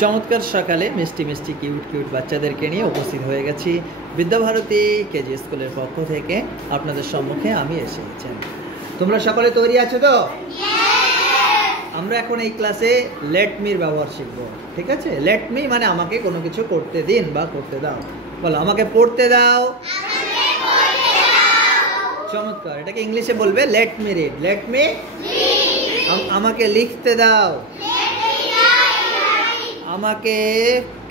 চমৎকার সকালে মিষ্টি মিষ্টি কিউট কিউট বাচ্চাদেরকে নিয়ে উপস্থিত হয়ে গেছি বিদ্যাভারতী কেজি স্কুলের পক্ষ থেকে। আপনাদের সম্মুখে আমি এসেছি। তোমরা সকলে তৈরি আছো তো? আমরা এখন এই ক্লাসে লেট মির ব্যবহার শিখবো, ঠিক আছে? লেট মি মানে আমাকে কোনো কিছু করতে দিন বা করতে দাও। বলো, আমাকে পড়তে দাও। চমৎকার, এটাকে ইংলিশে বলবে let me read. Let me, আমাকে লিখতে দাও। আমাকে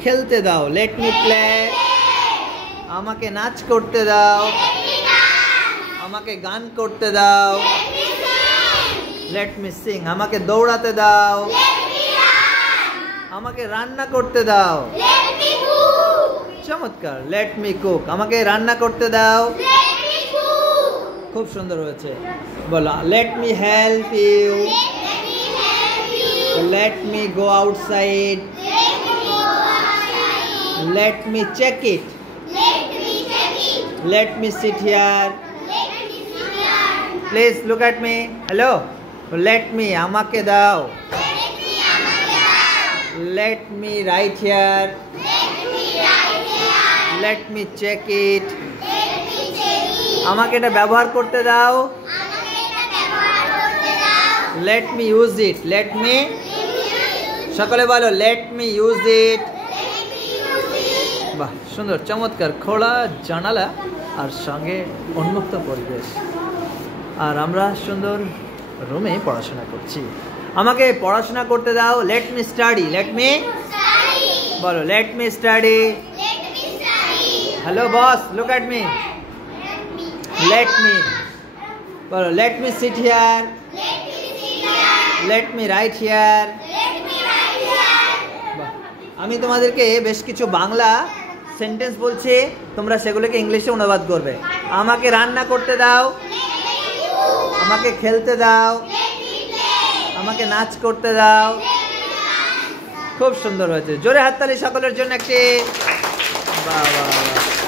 খেলতে দাও। Let me play. আমাকে নাচ করতে দাও। আমাকে গান করতে দাও। Let me Singh. আমাকে দৌড়াতে দাও। আমাকে রান্না করতে দাও। চমৎকার, লেট মি কুক। আমাকে রান্না করতে দাও। খুব সুন্দর হয়েছে। বলো, let me help you. Let me go outside. Let me check it. Let me sit here. Please look at me. Hello. Let me, amake dao. Let me write here. Let me check it. আমাকে এটা ব্যবহার করতে দাও। Let me use it. Let me, সকলে বলো, let me use it. বাহ, সুন্দর, চমৎকার। খোলা জানালা আর সঙ্গে উন্মুক্ত পরিবেশ, আর আমরা সুন্দর রুমে পড়াশোনা করছি। আমাকে পড়াশোনা করতে দাও। Let me study. Let me, বলো, let me study. Hello boss, look at me. Let me, বলো, let me sit here. Let me write here. আমি তোমাদেরকে বেশ কিছু বাংলা সেন্টেন্স বলছি, তোমরা সেগুলোকে ইংলিশে অনুবাদ করবে। আমাকে রান্না করতে দাও। আমাকে খেলতে দাও। আমাকে নাচ করতে দাও। খুব সুন্দর হয়েছে। জোরে হাততালি সকলের জন্য একটি। বাহ বাহ বাহ।